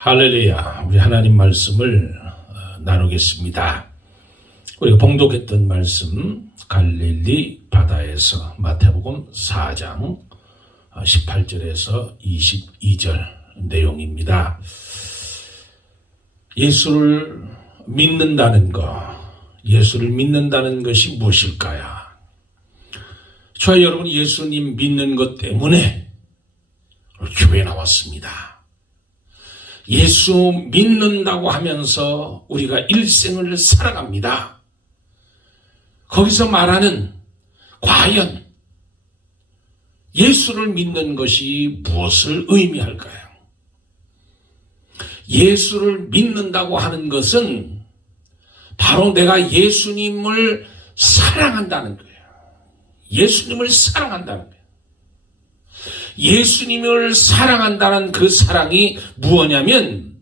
할렐루야. 우리 하나님 말씀을 나누겠습니다. 우리가 봉독했던 말씀 갈릴리 바다에서 마태복음 4장 18절에서 22절 내용입니다. 예수를 믿는다는 예수를 믿는다는 것이 무엇일까요? 저와 여러분이 예수님 믿는 것 때문에 교회에 나왔습니다. 예수 믿는다고 하면서 우리가 일생을 살아갑니다. 거기서 말하는 과연 예수를 믿는 것이 무엇을 의미할까요? 예수를 믿는다고 하는 것은 바로 내가 예수님을 사랑한다는 거예요. 예수님을 사랑한다는 거예요. 예수님을 사랑한다는 그 사랑이 무엇이냐면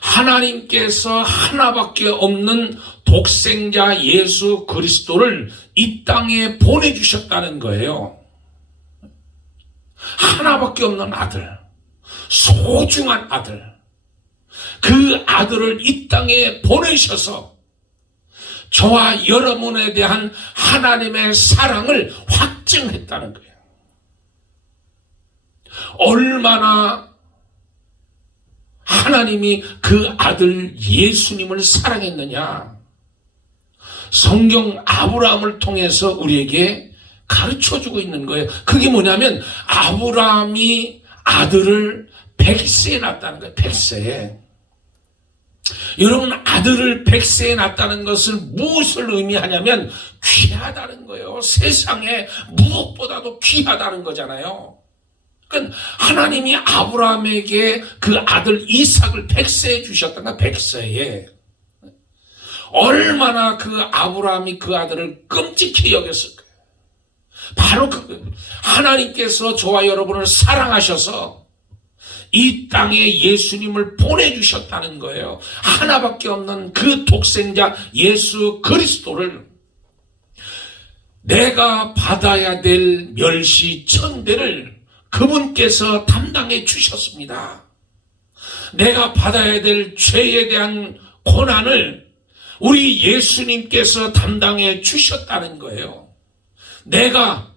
하나님께서 하나밖에 없는 독생자 예수 그리스도를 이 땅에 보내주셨다는 거예요. 하나밖에 없는 아들, 소중한 아들, 그 아들을 이 땅에 보내셔서 저와 여러분에 대한 하나님의 사랑을 확증했다는 거예요. 얼마나 하나님이 그 아들 예수님을 사랑했느냐. 성경 아브라함을 통해서 우리에게 가르쳐주고 있는 거예요. 그게 뭐냐면 아브라함이 아들을 100세에 낳았다는 거예요. 100세에. 여러분, 아들을 100세에 낳았다는 것을 무엇을 의미하냐면 귀하다는 거예요. 세상에 무엇보다도 귀하다는 거잖아요. 그러니까 하나님이 아브라함에게 그 아들 이삭을 100세에 주셨다가 100세에 얼마나 그 아브라함이 그 아들을 끔찍히 여겼을까요? 바로 그 하나님께서 저와 여러분을 사랑하셔서 이 땅에 예수님을 보내주셨다는 거예요. 하나밖에 없는 그 독생자 예수 그리스도를 내가 받아야 될 멸시 천대를 그분께서 담당해 주셨습니다. 내가 받아야 될 죄에 대한 고난을 우리 예수님께서 담당해 주셨다는 거예요. 내가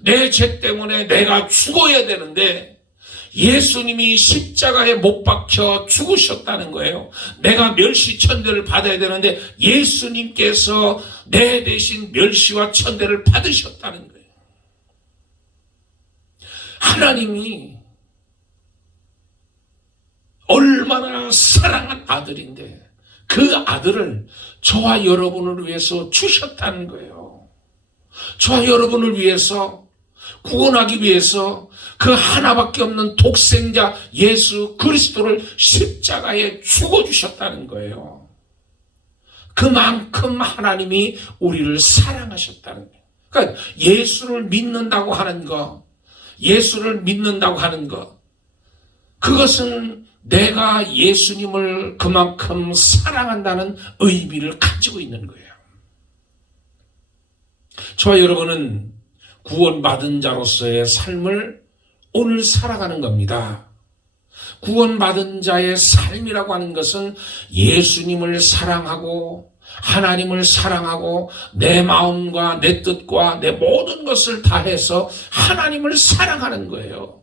내 죄 때문에 내가 죽어야 되는데 예수님이 십자가에 못 박혀 죽으셨다는 거예요. 내가 멸시 천대를 받아야 되는데 예수님께서 내 대신 멸시와 천대를 받으셨다는 거예요. 하나님이 얼마나 사랑한 아들인데 그 아들을 저와 여러분을 위해서 주셨다는 거예요. 저와 여러분을 위해서 구원하기 위해서 그 하나밖에 없는 독생자 예수 그리스도를 십자가에 죽어주셨다는 거예요. 그만큼 하나님이 우리를 사랑하셨다는 거예요. 그러니까 예수를 믿는다고 하는 것, 예수를 믿는다고 하는 것, 그것은 내가 예수님을 그만큼 사랑한다는 의미를 가지고 있는 거예요. 저와 여러분은 구원받은 자로서의 삶을 오늘 살아가는 겁니다. 구원받은 자의 삶이라고 하는 것은 예수님을 사랑하고 하나님을 사랑하고 내 마음과 내 뜻과 내 모든 것을 다해서 하나님을 사랑하는 거예요.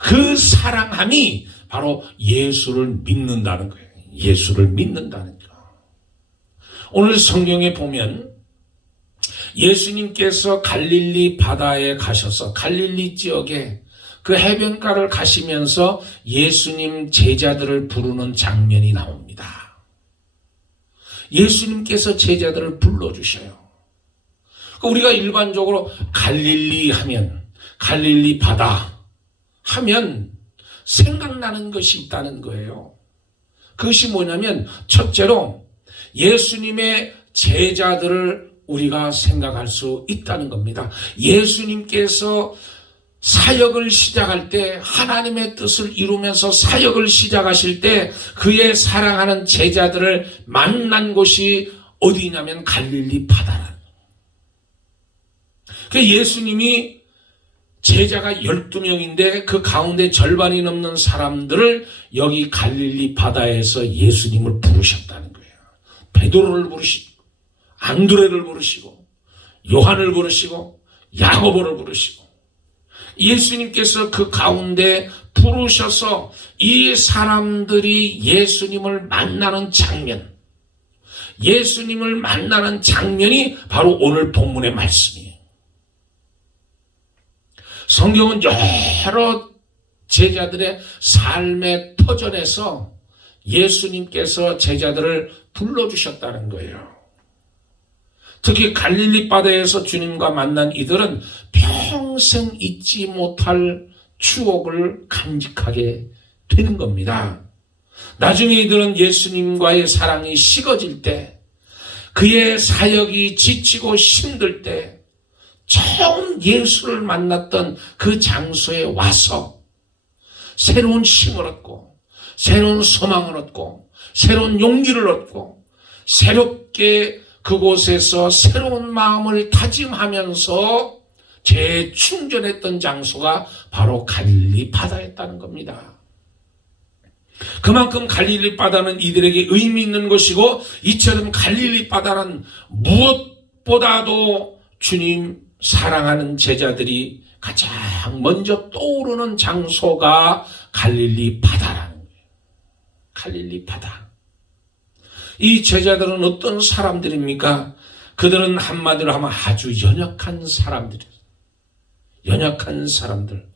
그 사랑함이 바로 예수를 믿는다는 거예요. 예수를 믿는다는 거. 오늘 성경에 보면 예수님께서 갈릴리 바다에 가셔서 갈릴리 지역에 그 해변가를 가시면서 예수님 제자들을 부르는 장면이 나옵니다. 예수님께서 제자들을 불러주셔요. 우리가 일반적으로 갈릴리 하면, 갈릴리 바다 하면 생각나는 것이 있다는 거예요. 그것이 뭐냐면 첫째로 예수님의 제자들을 우리가 생각할 수 있다는 겁니다. 예수님께서 사역을 시작할 때 하나님의 뜻을 이루면서 사역을 시작하실 때 그의 사랑하는 제자들을 만난 곳이 어디냐면 갈릴리 바다라는. 예수님이 제자가 12명인데 그 가운데 절반이 넘는 사람들을 여기 갈릴리 바다에서 예수님을 부르셨다는 거예요. 베드로를 부르시고 안드레를 부르시고 요한을 부르시고 야고보를 부르시고 예수님께서 그 가운데 부르셔서 이 사람들이 예수님을 만나는 장면, 예수님을 만나는 장면이 바로 오늘 본문의 말씀이에요. 성경은 여러 제자들의 삶의 터전에서 예수님께서 제자들을 불러주셨다는 거예요. 특히 갈릴리 바다에서 주님과 만난 이들은 평생 잊지 못할 추억을 간직하게 되는 겁니다. 나중에 이들은 예수님과의 사랑이 식어질 때, 그의 사역이 지치고 힘들 때 처음 예수를 만났던 그 장소에 와서 새로운 힘을 얻고 새로운 소망을 얻고 새로운 용기를 얻고 새롭게 그곳에서 새로운 마음을 다짐하면서 재충전했던 장소가 바로 갈릴리 바다였다는 겁니다. 그만큼 갈릴리 바다는 이들에게 의미 있는 것이고, 이처럼 갈릴리 바다는 무엇보다도 주님 사랑하는 제자들이 가장 먼저 떠오르는 장소가 갈릴리 바다라는 거예요. 갈릴리 바다. 이 제자들은 어떤 사람들입니까? 그들은 한마디로 하면 아주 연약한 사람들이에요. 연약한 사람들.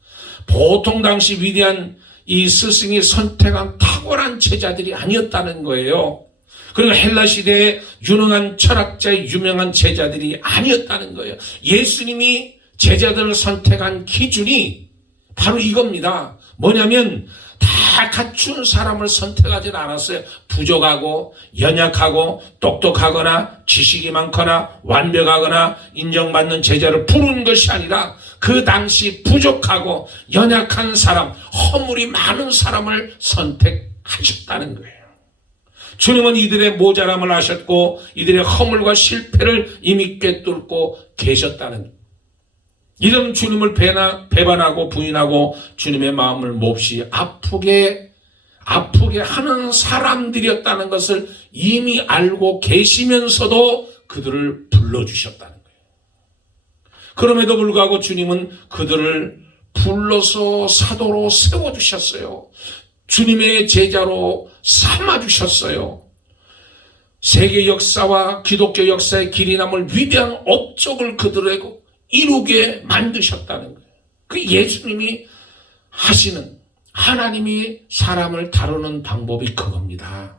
보통 당시 위대한 이 스승이 선택한 탁월한 제자들이 아니었다는 거예요. 그리고 헬라 시대에 유능한 철학자의 유명한 제자들이 아니었다는 거예요. 예수님이 제자들을 선택한 기준이 바로 이겁니다. 뭐냐면 다 갖춘 사람을 선택하지는 않았어요. 부족하고 연약하고 똑똑하거나 지식이 많거나 완벽하거나 인정받는 제자를 부르는 것이 아니라 그 당시 부족하고 연약한 사람, 허물이 많은 사람을 선택하셨다는 거예요. 주님은 이들의 모자람을 아셨고 이들의 허물과 실패를 이미 꿰뚫고 계셨다는 거예요. 이런 주님을 배반하고 부인하고 주님의 마음을 몹시 아프게 하는 사람들이었다는 것을 이미 알고 계시면서도 그들을 불러주셨다는 거예요. 그럼에도 불구하고 주님은 그들을 불러서 사도로 세워주셨어요. 주님의 제자로 삼아주셨어요. 세계 역사와 기독교 역사의 길이 남을 위대한 업적을 그들에게 이루게 만드셨다는 거예요. 그 예수님이 하시는, 하나님이 사람을 다루는 방법이 그겁니다.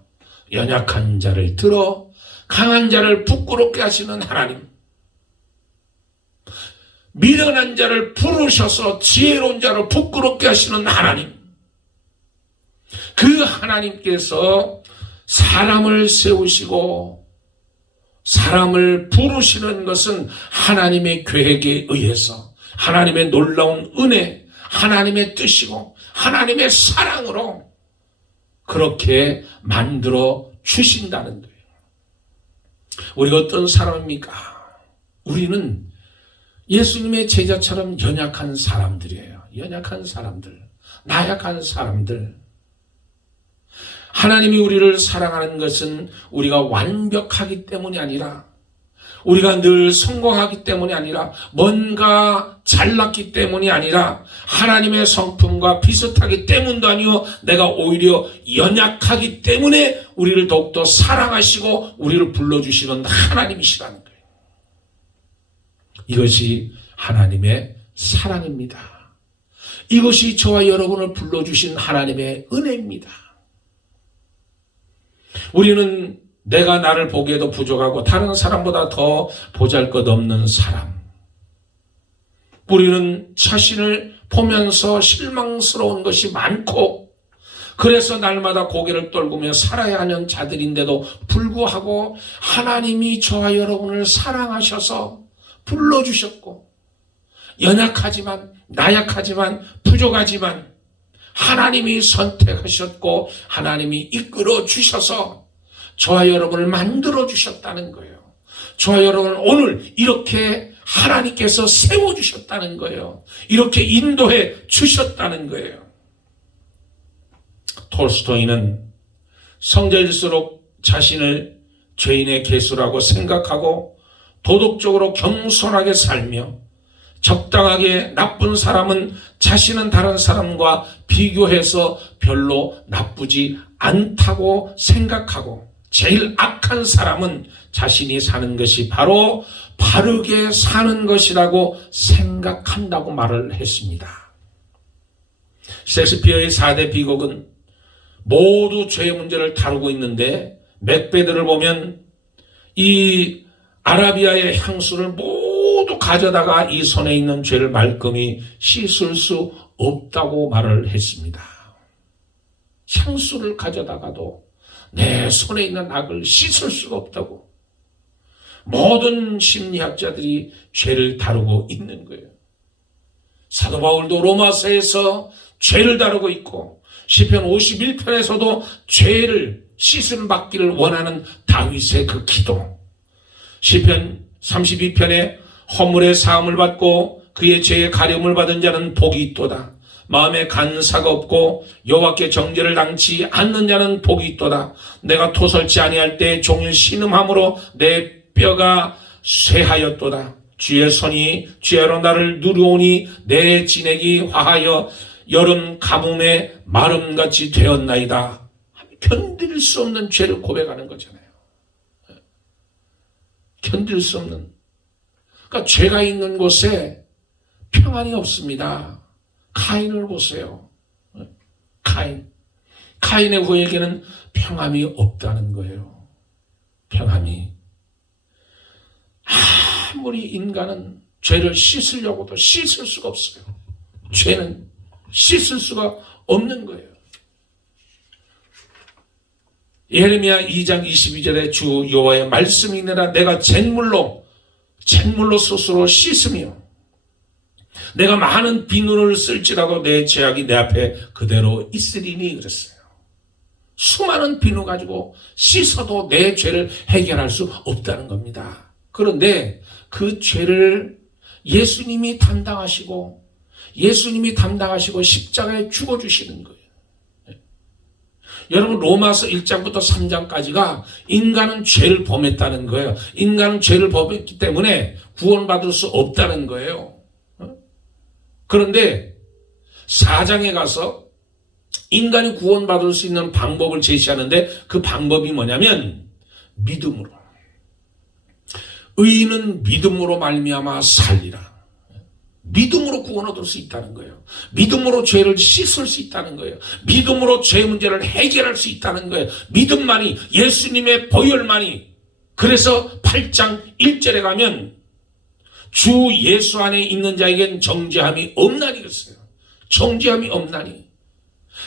연약한 자를 들어 강한 자를 부끄럽게 하시는 하나님, 미련한 자를 부르셔서 지혜로운 자를 부끄럽게 하시는 하나님, 그 하나님께서 사람을 세우시고 사람을 부르시는 것은 하나님의 계획에 의해서 하나님의 놀라운 은혜, 하나님의 뜻이고 하나님의 사랑으로 그렇게 만들어 주신다는 거예요. 우리가 어떤 사람입니까? 우리는 예수님의 제자처럼 연약한 사람들이에요. 연약한 사람들, 나약한 사람들. 하나님이 우리를 사랑하는 것은 우리가 완벽하기 때문이 아니라, 우리가 늘 성공하기 때문이 아니라, 뭔가 잘났기 때문이 아니라, 하나님의 성품과 비슷하기 때문도 아니요, 내가 오히려 연약하기 때문에 우리를 더욱더 사랑하시고 우리를 불러주시는 하나님이시라는 거예요. 이것이 하나님의 사랑입니다. 이것이 저와 여러분을 불러주신 하나님의 은혜입니다. 우리는 내가 나를 보기에도 부족하고 다른 사람보다 더 보잘것없는 사람. 우리는 자신을 보면서 실망스러운 것이 많고, 그래서 날마다 고개를 떨구며 살아야 하는 자들인데도 불구하고 하나님이 저와 여러분을 사랑하셔서 불러주셨고, 연약하지만 나약하지만 부족하지만 하나님이 선택하셨고 하나님이 이끌어 주셔서 저와 여러분을 만들어 주셨다는 거예요. 저와 여러분은 오늘 이렇게 하나님께서 세워주셨다는 거예요. 이렇게 인도해 주셨다는 거예요. 톨스토이는 성자일수록 자신을 죄인의 개수라고 생각하고 도덕적으로 겸손하게 살며 적당하게 나쁜 사람은 자신은 다른 사람과 비교해서 별로 나쁘지 않다고 생각하고 제일 악한 사람은 자신이 사는 것이 바로 바르게 사는 것이라고 생각한다고 말을 했습니다. 셰익스피어의 4대 비극은 모두 죄의 문제를 다루고 있는데 맥베드를 보면 이 아라비아의 향수를 모두 가져다가 이 손에 있는 죄를 말끔히 씻을 수 없다고 말을 했습니다. 향수를 가져다가도 내 손에 있는 악을 씻을 수가 없다고 모든 심리학자들이 죄를 다루고 있는 거예요. 사도 바울도 로마서에서 죄를 다루고 있고 시편 51편에서도 죄를 씻음 받기를 원하는 다윗의 그 기도, 시편 32편에 허물의 사함을 받고 그의 죄의 가려움을 받은 자는 복이 있도다. 마음에 간사가 없고 여호와께 정죄를 당치 않는 자는 복이 있도다. 내가 토설지 아니할 때 종일 신음함으로 내 뼈가 쇠하였도다. 주의 손이 죄로 나를 누르오니 내 진액이 화하여 여름 가뭄에 마름같이 되었나이다. 견딜 수 없는 죄를 고백하는 거잖아요. 견딜 수 없는. 그러니까 죄가 있는 곳에 평안이 없습니다. 카인을 보세요. 카인의 후에게는 평안이 없다는 거예요. 평안이. 아무리 인간은 죄를 씻으려고도 씻을 수가 없어요. 죄는 씻을 수가 없는 거예요. 예레미야 2장 22절에 주 여호와의 말씀이 있느라 내가 잿물로 스스로 씻으며 내가 많은 비누를 쓸지라도 내 죄악이 내 앞에 그대로 있으리니 그랬어요. 수많은 비누 가지고 씻어도 내 죄를 해결할 수 없다는 겁니다. 그런데 그 죄를 예수님이 담당하시고 십자가에 죽어주시는 거예요. 여러분 로마서 1장부터 3장까지가 인간은 죄를 범했다는 거예요. 인간은 죄를 범했기 때문에 구원받을 수 없다는 거예요. 그런데 4장에 가서 인간이 구원받을 수 있는 방법을 제시하는데 그 방법이 뭐냐면 믿음으로. 의인은 믿음으로 말미암아 살리라. 믿음으로 구원 얻을 수 있다는 거예요. 믿음으로 죄를 씻을 수 있다는 거예요. 믿음으로 죄 문제를 해결할 수 있다는 거예요. 믿음만이, 예수님의 보혈만이. 그래서 8장 1절에 가면 주 예수 안에 있는 자에겐 정죄함이 없나니 그랬어요. 정죄함이 없나니.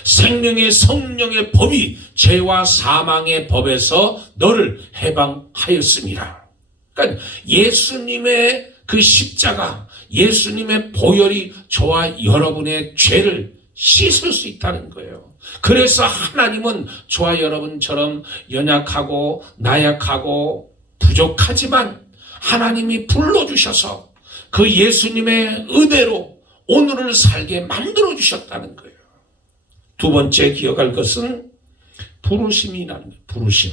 생명의 성령의 법이 죄와 사망의 법에서 너를 해방하였습니다. 그러니까 예수님의 그 십자가, 예수님의 보혈이 저와 여러분의 죄를 씻을 수 있다는 거예요. 그래서 하나님은 저와 여러분처럼 연약하고 나약하고 부족하지만 하나님이 불러주셔서 그 예수님의 은혜로 오늘을 살게 만들어주셨다는 거예요. 두 번째 기억할 것은 부르심이라는 거예요. 부르심.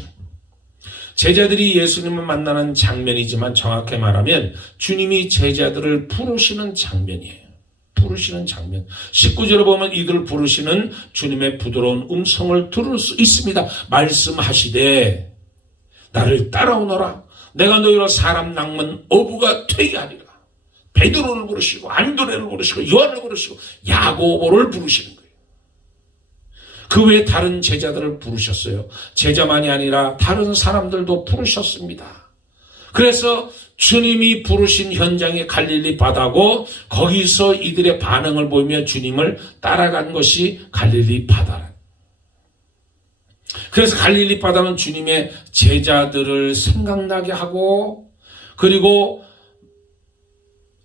제자들이 예수님을 만나는 장면이지만 정확히 말하면 주님이 제자들을 부르시는 장면이에요. 부르시는 장면. 19절에 보면 이들 부르시는 주님의 부드러운 음성을 들을 수 있습니다. 말씀하시되 나를 따라오너라. 내가 너희로 사람 낚는 어부가 되게 하리라. 베드로를 부르시고 안드레를 부르시고 요한을 부르시고 야고보를 부르시는 거예요. 그 외에 다른 제자들을 부르셨어요. 제자만이 아니라 다른 사람들도 부르셨습니다. 그래서 주님이 부르신 현장이 갈릴리 바다고 거기서 이들의 반응을 보며 주님을 따라간 것이 갈릴리 바다. 그래서 갈릴리 바다는 주님의 제자들을 생각나게 하고 그리고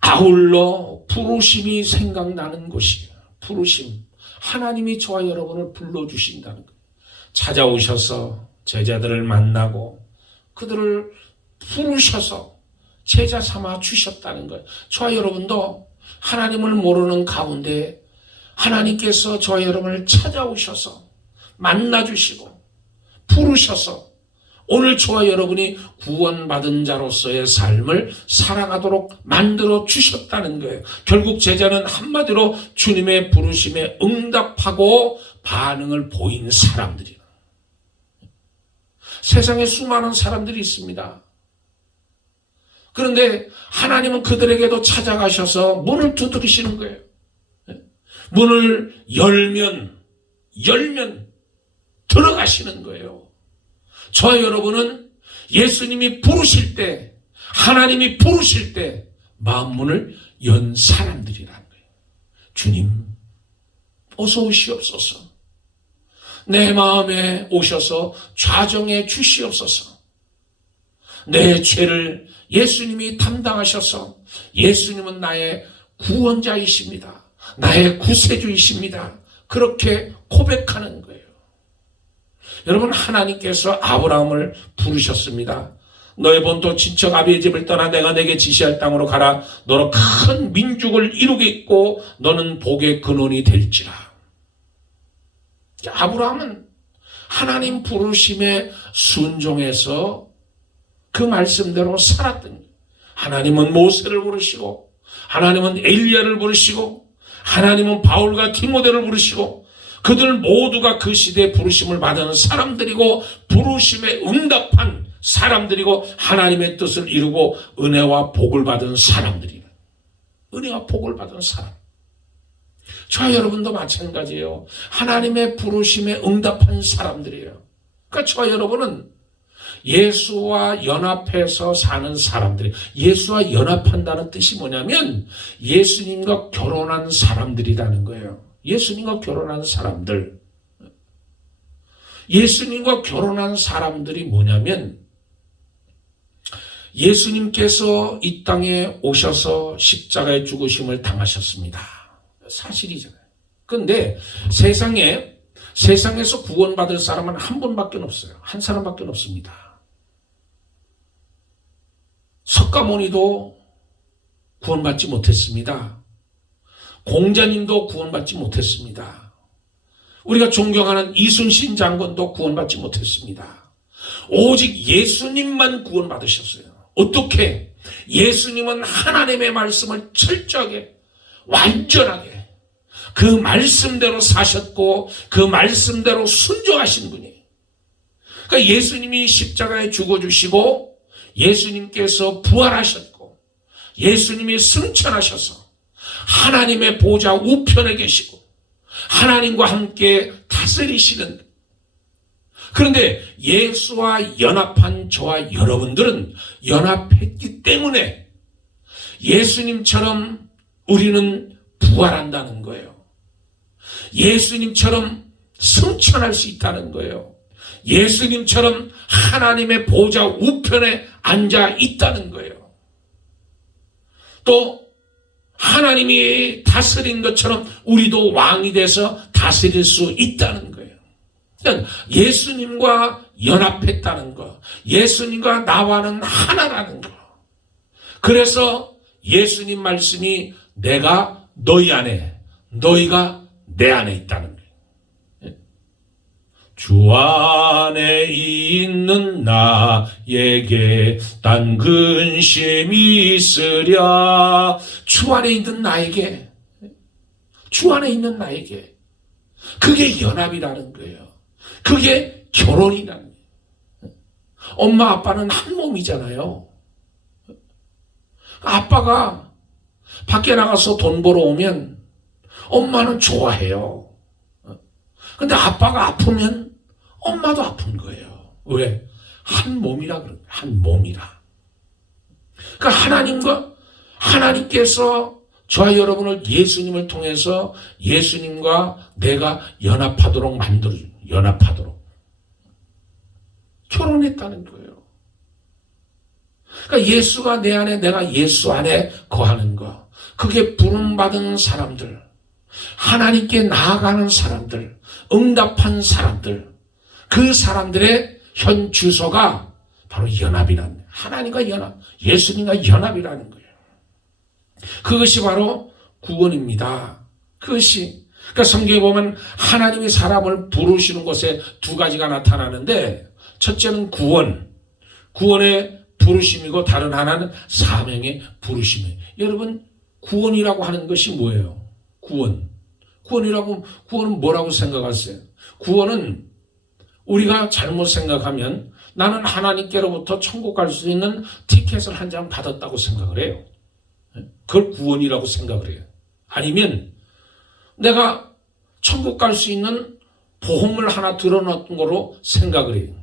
아울러 부르심이 생각나는 곳이에요. 부르심. 하나님이 저와 여러분을 불러주신다는 거예요. 찾아오셔서 제자들을 만나고 그들을 부르셔서 제자 삼아 주셨다는 거예요. 저와 여러분도 하나님을 모르는 가운데 하나님께서 저와 여러분을 찾아오셔서 만나주시고 부르셔서 오늘 저와 여러분이 구원받은 자로서의 삶을 살아가도록 만들어 주셨다는 거예요. 결국 제자는 한마디로 주님의 부르심에 응답하고 반응을 보인 사람들이에요. 세상에 수많은 사람들이 있습니다. 그런데 하나님은 그들에게도 찾아가셔서 문을 두드리시는 거예요. 문을 열면 들어가시는 거예요. 저와 여러분은 예수님이 부르실 때, 하나님이 부르실 때 마음문을 연 사람들이라는 거예요. 주님, 어서 오시옵소서. 내 마음에 오셔서 좌정해 주시옵소서. 내 죄를 예수님이 담당하셔서 예수님은 나의 구원자이십니다. 나의 구세주이십니다. 그렇게 고백하는 거예요. 여러분, 하나님께서 아브라함을 부르셨습니다. 너의 본토 친척 아비의 집을 떠나 내가 내게 지시할 땅으로 가라. 너로 큰 민족을 이루겠고 너는 복의 근원이 될지라. 아브라함은 하나님 부르심에 순종해서 그 말씀대로 살았던 거예요. 하나님은 모세를 부르시고 하나님은 엘리야를 부르시고 하나님은 바울과 디모데를 부르시고 그들 모두가 그 시대에 부르심을 받은 사람들이고 부르심에 응답한 사람들이고 하나님의 뜻을 이루고 은혜와 복을 받은 사람들이에요. 은혜와 복을 받은 사람. 저와 여러분도 마찬가지예요. 하나님의 부르심에 응답한 사람들이에요. 그러니까 저와 여러분은 예수와 연합해서 사는 사람들이, 예수와 연합한다는 뜻이 뭐냐면 예수님과 결혼한 사람들이라는 거예요. 예수님과 결혼한 사람들. 예수님과 결혼한 사람들이 뭐냐면 예수님께서 이 땅에 오셔서 십자가의 죽으심을 당하셨습니다. 사실이잖아요. 그런데 세상에서 구원받을 사람은 한 분밖에 없어요. 한 사람밖에 없습니다. 석가모니도 구원받지 못했습니다. 공자님도 구원받지 못했습니다. 우리가 존경하는 이순신 장군도 구원받지 못했습니다. 오직 예수님만 구원받으셨어요. 어떻게? 예수님은 하나님의 말씀을 철저하게, 완전하게 그 말씀대로 사셨고 그 말씀대로 순종하신 분이에요. 그러니까 예수님이 십자가에 죽어주시고 예수님께서 부활하셨고 예수님이 승천하셔서 하나님의 보좌 우편에 계시고 하나님과 함께 다스리시는. 그런데 예수와 연합한 저와 여러분들은 연합했기 때문에 예수님처럼 우리는 부활한다는 거예요. 예수님처럼 승천할 수 있다는 거예요. 예수님처럼 하나님의 보좌 우편에 앉아 있다는 거예요. 또 하나님이 다스린 것처럼 우리도 왕이 돼서 다스릴 수 있다는 거예요. 그러니까 예수님과 연합했다는 거, 예수님과 나와는 하나라는 거. 그래서 예수님 말씀이 내가 너희 안에, 너희가 내 안에 있다는 거예요. 주 안에 있는 나에게 딴 근심이 있으랴. 주 안에 있는 나에게, 주 안에 있는 나에게. 그게 연합이라는 거예요. 그게 결혼이라는 거예요. 엄마 아빠는 한 몸이잖아요. 아빠가 밖에 나가서 돈 벌어 오면 엄마는 좋아해요. 근데 아빠가 아프면 엄마도 아픈 거예요. 왜? 한 몸이라 그런 거예요. 한 몸이라. 그러니까 하나님께서 저와 여러분을 예수님을 통해서 예수님과 내가 연합하도록 연합하도록 결혼했다는 거예요. 그러니까 예수가 내 안에, 내가 예수 안에 거하는 거. 그게 부름받은 사람들, 하나님께 나아가는 사람들, 응답한 사람들, 그 사람들의 현 주소가 바로 연합이란, 하나님과 연합, 예수님과 연합이라는 거예요. 그것이 바로 구원입니다. 그러니까 성경에 보면 하나님이 사람을 부르시는 곳에 두 가지가 나타나는데, 첫째는 구원의 부르심이고 다른 하나는 사명의 부르심이에요. 여러분, 구원이라고 하는 것이 뭐예요? 구원은 뭐라고 생각하세요? 구원은 우리가 잘못 생각하면 나는 하나님께로부터 천국 갈 수 있는 티켓을 한 장 받았다고 생각을 해요. 그걸 구원이라고 생각을 해요. 아니면 내가 천국 갈 수 있는 보험을 하나 들어놨던 거로 생각을 해요.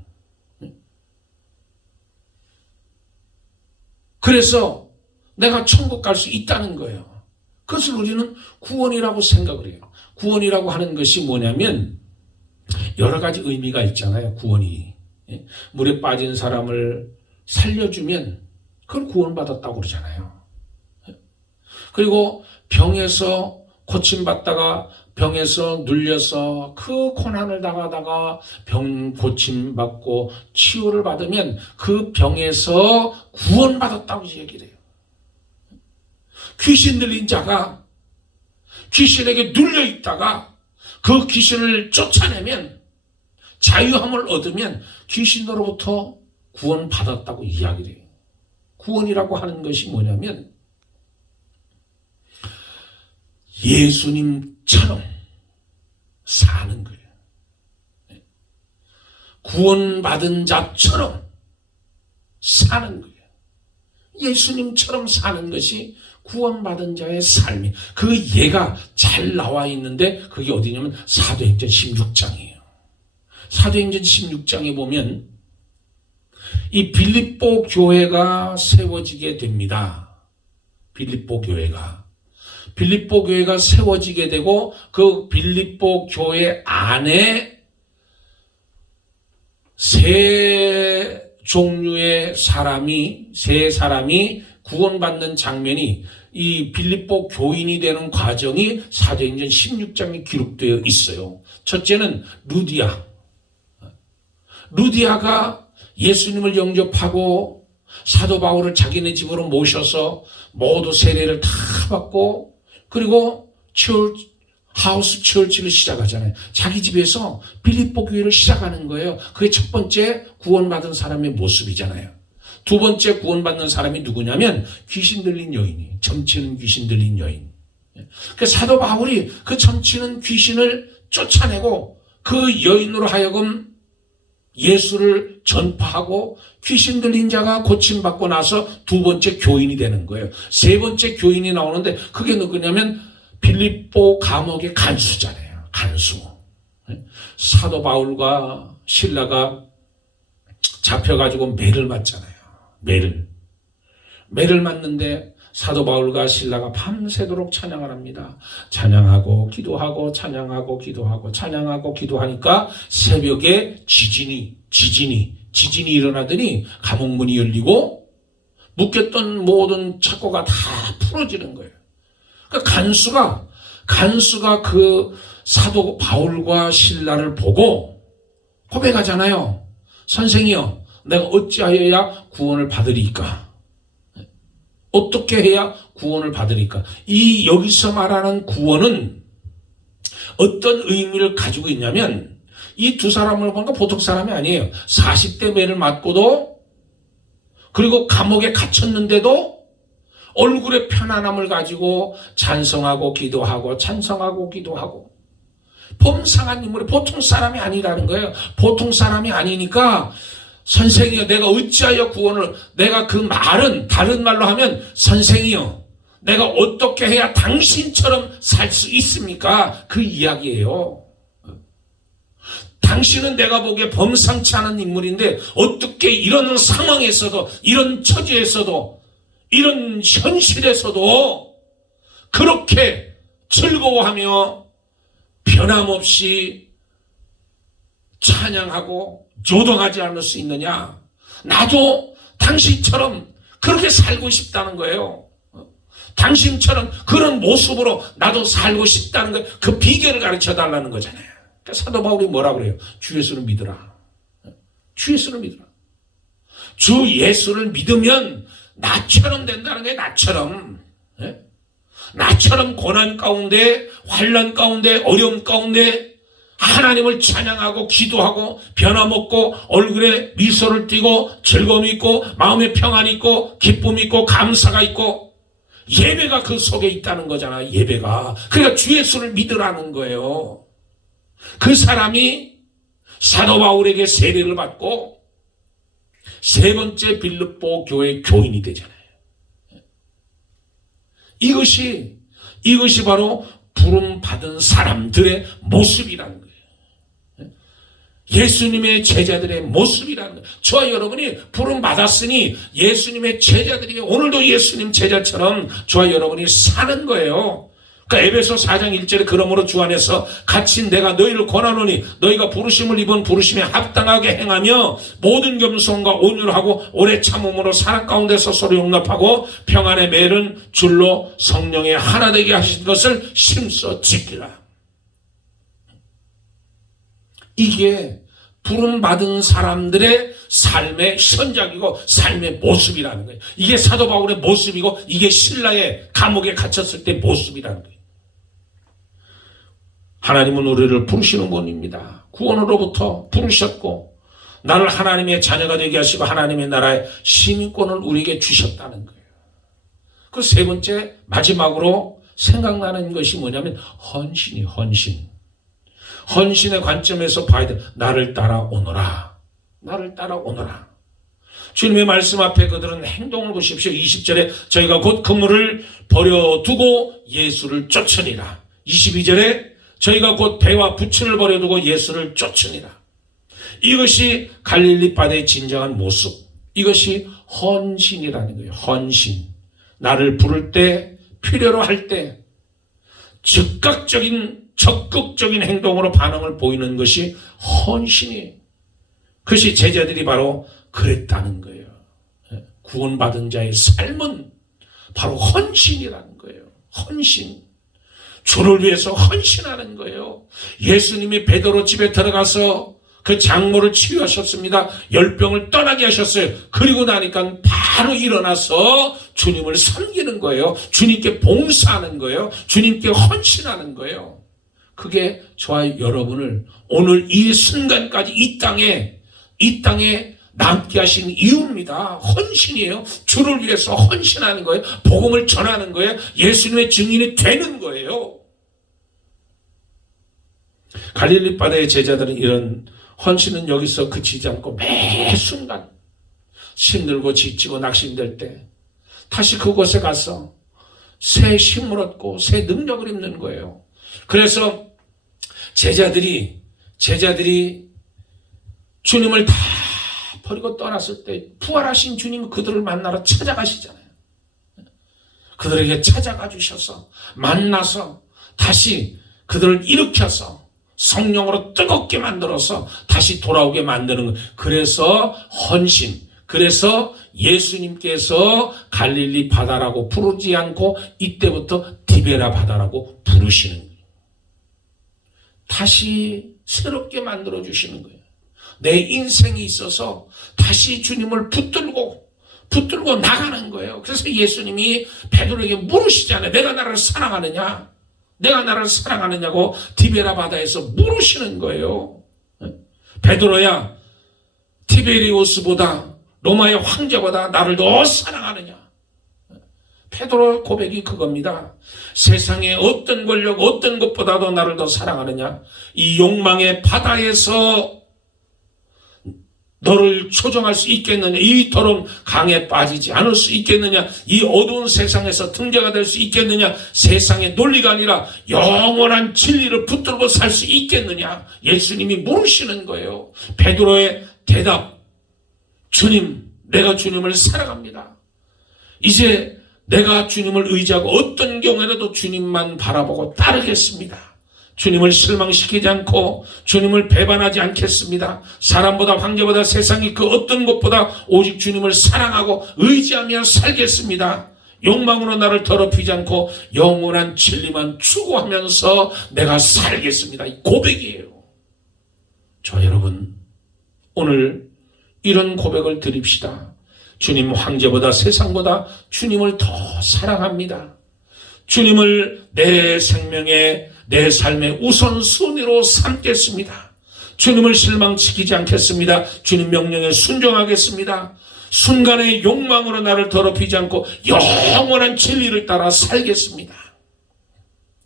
그래서 내가 천국 갈 수 있다는 거예요. 그것을 우리는 구원이라고 생각을 해요. 구원이라고 하는 것이 뭐냐면 여러 가지 의미가 있잖아요. 구원이. 물에 빠진 사람을 살려주면 그걸 구원받았다고 그러잖아요. 그리고 병에서 고침받다가 병에서 눌려서 그 고난을 당하다가 병 고침받고 치유를 받으면 그 병에서 구원받았다고 얘기를 해요. 귀신 들린 자가 귀신에게 눌려 있다가 그 귀신을 쫓아내면 자유함을 얻으면 귀신으로부터 구원받았다고 이야기를 해요. 구원이라고 하는 것이 뭐냐면 예수님처럼 사는 거예요. 구원받은 자처럼 사는 거예요. 예수님처럼 사는 것이 구원받은 자의 삶이, 그 예가 잘 나와 있는데 그게 어디냐면 사도행전 16장이에요. 사도행전 16장에 보면 이 빌립보 교회가 세워지게 됩니다. 빌립보 교회가 세워지게 되고 그 빌립보 교회 안에 세 사람이 구원받는 장면이, 이 빌립보 교인이 되는 과정이 사도행전 16장에 기록되어 있어요. 첫째는 루디아가 예수님을 영접하고 사도 바울을 자기네 집으로 모셔서 모두 세례를 다 받고 그리고 하우스 처치를 시작하잖아요. 자기 집에서 빌립보 교회를 시작하는 거예요. 그게 첫 번째 구원받은 사람의 모습이잖아요. 두 번째 구원받는 사람이 누구냐면 귀신 들린 여인이, 점치는 귀신 들린 여인. 그 사도 바울이 그 점치는 귀신을 쫓아내고 그 여인으로 하여금 예수를 전파하고 귀신 들린 자가 고침받고 나서 두 번째 교인이 되는 거예요. 세 번째 교인이 나오는데 그게 누구냐면 빌립보 감옥의 간수잖아요. 간수. 사도 바울과 실라가 잡혀가지고 매를 맞잖아요. 매를 맞는데 사도 바울과 실라가 밤새도록 찬양을 합니다. 찬양하고 기도하고 찬양하고 기도하고 찬양하고 기도하니까 새벽에 지진이 일어나더니 감옥문이 열리고 묶였던 모든 착고가 다 풀어지는 거예요. 그러니까 간수가 그 사도 바울과 실라를 보고 고백하잖아요. 선생이여, 내가 어찌하여야 구원을 받으리까? 어떻게 해야 구원을 받으리까? 이 여기서 말하는 구원은 어떤 의미를 가지고 있냐면 이 두 사람을 보니까 보통 사람이 아니에요. 40대 매를 맞고도 그리고 감옥에 갇혔는데도 얼굴에 편안함을 가지고 찬성하고 기도하고 범상한 인물이 보통 사람이 아니라는 거예요. 보통 사람이 아니니까 선생이여, 내가 어찌하여 구원을, 내가 그 말은 다른 말로 하면 선생이여, 내가 어떻게 해야 당신처럼 살 수 있습니까? 그 이야기예요. 당신은 내가 보기에 범상치 않은 인물인데 어떻게 이런 상황에서도, 이런 처지에서도, 이런 현실에서도 그렇게 즐거워하며 변함없이 찬양하고 조동하지 않을 수 있느냐? 나도 당신처럼 그렇게 살고 싶다는 거예요. 당신처럼 그런 모습으로 나도 살고 싶다는 거예요. 그 비결을 가르쳐 달라는 거잖아요. 그러니까 사도 바울이 뭐라 그래요? 주 예수를 믿으라. 주 예수를 믿으라. 주 예수를 믿으면 나처럼 된다는 거예요. 나처럼. 예? 나처럼 고난 가운데, 환난 가운데, 어려움 가운데 하나님을 찬양하고 기도하고 변화먹고 얼굴에 미소를 띠고 즐거움이 있고 마음에 평안이 있고 기쁨이 있고 감사가 있고 예배가 그 속에 있다는 거잖아. 예배가. 그러니까 주 예수를 믿으라는 거예요. 그 사람이 사도 바울에게 세례를 받고 세 번째 빌립보 교회 교인이 되잖아요. 이것이 바로 부름 받은 사람들의 모습이라는 거예요. 예수님의 제자들의 모습이라는 거예요. 저와 여러분이 부름 받았으니 예수님의 제자들이 오늘도 예수님 제자처럼 저와 여러분이 사는 거예요. 그러니까 에베소 4장 1절에 그러므로 주 안에서 같이 내가 너희를 권하노니 너희가 부르심을 입은 부르심에 합당하게 행하며 모든 겸손과 온유하고 오래 참음으로 사랑 가운데서 서로 용납하고 평안의 맺은 줄로 성령의 하나 되게 하신 것을 심써 지키라. 이게 부름받은 사람들의 삶의 현장이고 삶의 모습이라는 거예요. 이게 사도 바울의 모습이고 이게 신라의 감옥에 갇혔을 때 모습이라는 거예요. 하나님은 우리를 부르시는 분입니다. 구원으로부터 부르셨고 나를 하나님의 자녀가 되게 하시고 하나님의 나라의 시민권을 우리에게 주셨다는 거예요. 그 세 번째 마지막으로 생각나는 것이 뭐냐면 헌신이 헌신. 헌신의 관점에서 봐야 돼. 나를 따라오너라. 나를 따라오너라. 주님의 말씀 앞에 그들은 행동을 보십시오. 20절에 저희가 곧 그물을 버려두고 예수를 쫓으니라. 22절에 저희가 곧 배와 부츠를 버려두고 예수를 쫓으니라. 이것이 갈릴리 바다의 진정한 모습. 이것이 헌신이라는 거예요. 헌신. 나를 부를 때, 필요로 할 때 적극적인 행동으로 반응을 보이는 것이 헌신이에요. 그것이 제자들이 바로 그랬다는 거예요. 구원받은 자의 삶은 바로 헌신이라는 거예요. 헌신. 주를 위해서 헌신하는 거예요. 예수님이 베드로 집에 들어가서 그 장모를 치유하셨습니다. 열병을 떠나게 하셨어요. 그리고 나니까 바로 일어나서 주님을 섬기는 거예요. 주님께 봉사하는 거예요. 주님께 헌신하는 거예요. 그게 저와 여러분을 오늘 이 순간까지 이 땅에 남게 하신 이유입니다. 헌신이에요. 주를 위해서 헌신하는 거예요. 복음을 전하는 거예요. 예수님의 증인이 되는 거예요. 갈릴리 바다의 제자들은 이런 헌신은 여기서 그치지 않고 매 순간 힘들고 지치고 낙심될 때 다시 그곳에 가서 새 힘을 얻고 새 능력을 입는 거예요. 그래서 제자들이 주님을 다 버리고 떠났을 때 부활하신 주님이 그들을 만나러 찾아가시잖아요. 그들에게 찾아가 주셔서 만나서 다시 그들을 일으켜서 성령으로 뜨겁게 만들어서 다시 돌아오게 만드는 거예요. 그래서 헌신, 그래서 예수님께서 갈릴리 바다라고 부르지 않고 이때부터 디베라 바다라고 부르시는 거예요. 다시 새롭게 만들어 주시는 거예요. 내 인생에 있어서 다시 주님을 붙들고 나가는 거예요. 그래서 예수님이 베드로에게 물으시잖아요. 내가 나를 사랑하느냐? 내가 나를 사랑하느냐고 디베라 바다에서 물으시는 거예요. 베드로야, 티베리우스보다 로마의 황제보다 나를 더 사랑하느냐? 베드로의 고백이 그겁니다. 세상의 어떤 권력, 어떤 것보다도 나를 더 사랑하느냐? 이 욕망의 바다에서 너를 조정할 수 있겠느냐? 이 더러운 강에 빠지지 않을 수 있겠느냐? 이 어두운 세상에서 등재가 될 수 있겠느냐? 세상의 논리가 아니라 영원한 진리를 붙들고 살 수 있겠느냐? 예수님이 물으시는 거예요. 베드로의 대답, 주님, 내가 주님을 사랑합니다. 이제 내가 주님을 의지하고 어떤 경우에라도 주님만 바라보고 따르겠습니다. 주님을 실망시키지 않고 주님을 배반하지 않겠습니다. 사람보다 황제보다 세상이 그 어떤 것보다 오직 주님을 사랑하고 의지하며 살겠습니다. 욕망으로 나를 더럽히지 않고 영원한 진리만 추구하면서 내가 살겠습니다. 이 고백이에요. 저 여러분, 오늘 이런 고백을 드립시다. 주님 황제보다 세상보다 주님을 더 사랑합니다. 주님을 내 생명의 내 삶의 우선순위로 삼겠습니다. 주님을 실망시키지 않겠습니다. 주님 명령에 순종하겠습니다. 순간의 욕망으로 나를 더럽히지 않고 영원한 진리를 따라 살겠습니다.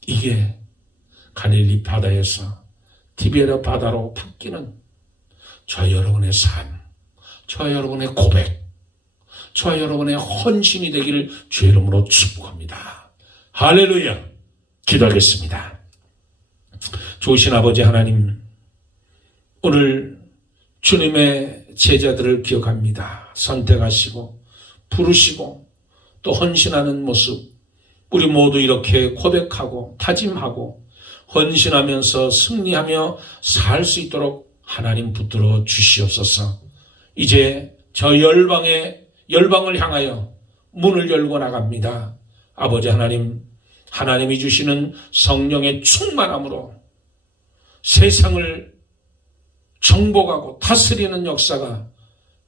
이게 갈릴리 바다에서 티베리아 바다로 바뀌는 저 여러분의 삶, 저 여러분의 고백, 저 여러분의 헌신이 되기를 주의 이름으로 축복합니다. 할렐루야. 기도하겠습니다. 좋으신 아버지 하나님, 오늘 주님의 제자들을 기억합니다. 선택하시고 부르시고 또 헌신하는 모습, 우리 모두 이렇게 고백하고 다짐하고 헌신하면서 승리하며 살 수 있도록 하나님 붙들어 주시옵소서. 이제 저 열방을 향하여 문을 열고 나갑니다. 아버지 하나님, 하나님이 주시는 성령의 충만함으로 세상을 정복하고 다스리는 역사가,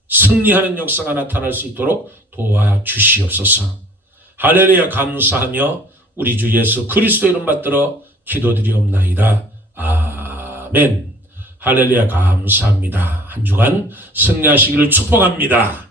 승리하는 역사가 나타날 수 있도록 도와주시옵소서. 할렐루야. 감사하며 우리 주 예수 그리스도 이름 받들어 기도드리옵나이다. 아멘. 할렐루야. 감사합니다. 한 주간 승리하시기를 축복합니다.